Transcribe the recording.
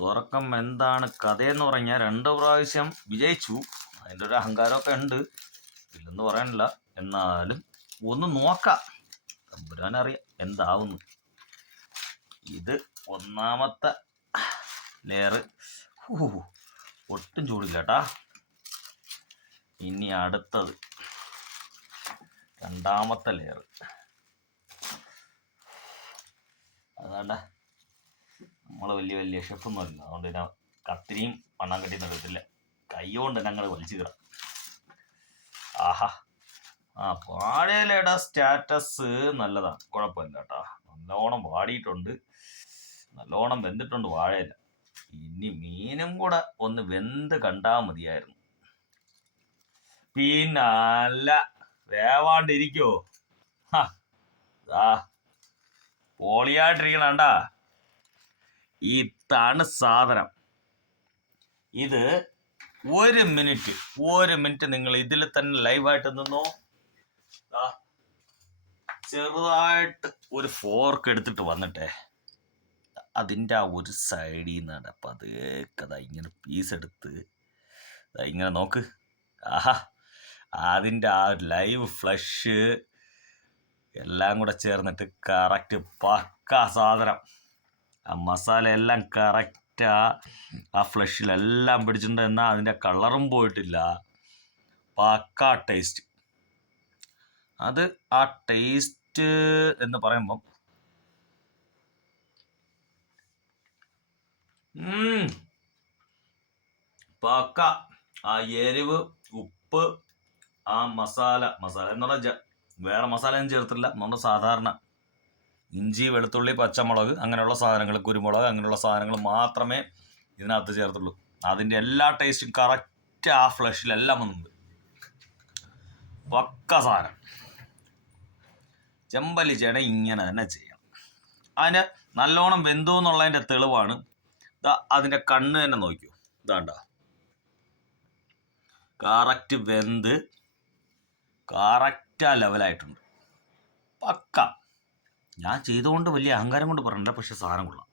തുറക്കം എന്താണ് കഥയെന്ന് പറഞ്ഞാൽ 2 പ്രാവശ്യം വിജയിച്ചു. അതിൻ്റെ ഒരു അഹങ്കാരമൊക്കെ ഉണ്ട്, ഇല്ലെന്ന് പറയാനില്ല. എന്നാലും ഒന്ന് നോക്കാം, തമ്പുരാനറിയാം എന്താവുന്നു. ഇത് ഒന്നാമത്തെ ലെയർ. ഒട്ടും ചൂടില്ല കേട്ടാ. ഇനി അടുത്തത് രണ്ടാമത്തെ ലെയർ. അതാണ്ട, നമ്മൾ വലിയ ഷെഫൊന്നും അല്ല, അതുകൊണ്ട് ഞാൻ കത്തിരിയും മണ്ണാങ്കട്ടിയും എടുത്തില്ല, കൈ കൊണ്ട് ഞങ്ങൾ വലിച്ചു കിടാം. ആഹാ, വാഴയിലയുടെ സ്റ്റാറ്റസ് നല്ലതാണ്, കുഴപ്പമില്ല കേട്ടാ. നല്ലോണം വാടിയിട്ടുണ്ട്, നല്ലോണം വെന്തിട്ടുണ്ട് വാഴയില. ഇനി മീനും കൂടെ ഒന്ന് വെന്ത് കണ്ടാൽ മതിയായിരുന്നു. പിന്നല്ല, വേവാണ്ടിരിക്കോ? പോളിയായിട്ടിരിക്കണ ഇതാണ് സാധനം. ഇത് 1 മിനിറ്റ് നിങ്ങൾ ഇതിൽ തന്നെ ലൈവായിട്ട് നിന്നോ. ചെറുതായിട്ട് ഒരു ഫോർക്ക് എടുത്തിട്ട് വന്നിട്ടേ അതിൻ്റെ ആ ഒരു സൈഡിൽ നിന്നാണ് അപ്പം അത് ഇങ്ങനെ പീസ് എടുത്ത് ഇങ്ങനെ നോക്ക്. ആഹാ, അതിൻ്റെ ആ ലൈവ് ഫ്ലഷ് എല്ലാം കൂടെ ചേർന്നിട്ട് കറക്റ്റ് പക്ക സാധനം. ആ മസാല എല്ലാം കറക്റ്റ് ആ ഫ്ലഷിലെല്ലാം പിടിച്ചിട്ടുണ്ട്. എന്നാൽ അതിൻ്റെ കളറും പോയിട്ടില്ല, പക്ക ടേസ്റ്റ്. അത് ആ ടേസ്റ്റ് എന്ന് പറയുമ്പം പക്ക ആ എരിവ്, ഉപ്പ്, ആ മസാല എന്ന് പറഞ്ഞാൽ വേറെ മസാലയൊന്നും ചേർത്തില്ല. നമ്മുടെ സാധാരണ ഇഞ്ചി, വെളുത്തുള്ളി, പച്ചമുളക് അങ്ങനെയുള്ള സാധനങ്ങൾ, കുരുമുളക് അങ്ങനെയുള്ള സാധനങ്ങൾ മാത്രമേ ഇതിനകത്ത് ചേർത്തുള്ളൂ. അതിൻ്റെ എല്ലാ ടേസ്റ്റും കറക്റ്റ് ആ ഫ്ലഷിലെല്ലാം വന്നിട്ടുണ്ട്. പക്ക സാധനം. ചെമ്പല്ലി ചേട്ടൻ ഇങ്ങനെ തന്നെ ചെയ്യണം. അതിന് നല്ലോണം വെന്തു എന്നുള്ളതിൻ്റെ തെളിവാണ് അതിൻ്റെ കണ്ണ് തന്നെ നോക്കിയോ. ഇതാണ്ട, കറക്റ്റ് വെന്ത് കറക്റ്റ് ആ ലെവലായിട്ടുണ്ട്, പക്ക. ഞാൻ ചെയ്തുകൊണ്ട് വലിയ അഹങ്കാരം കൊണ്ട് പറഞ്ഞില്ല, പക്ഷെ സാധനം കൊള്ളാം.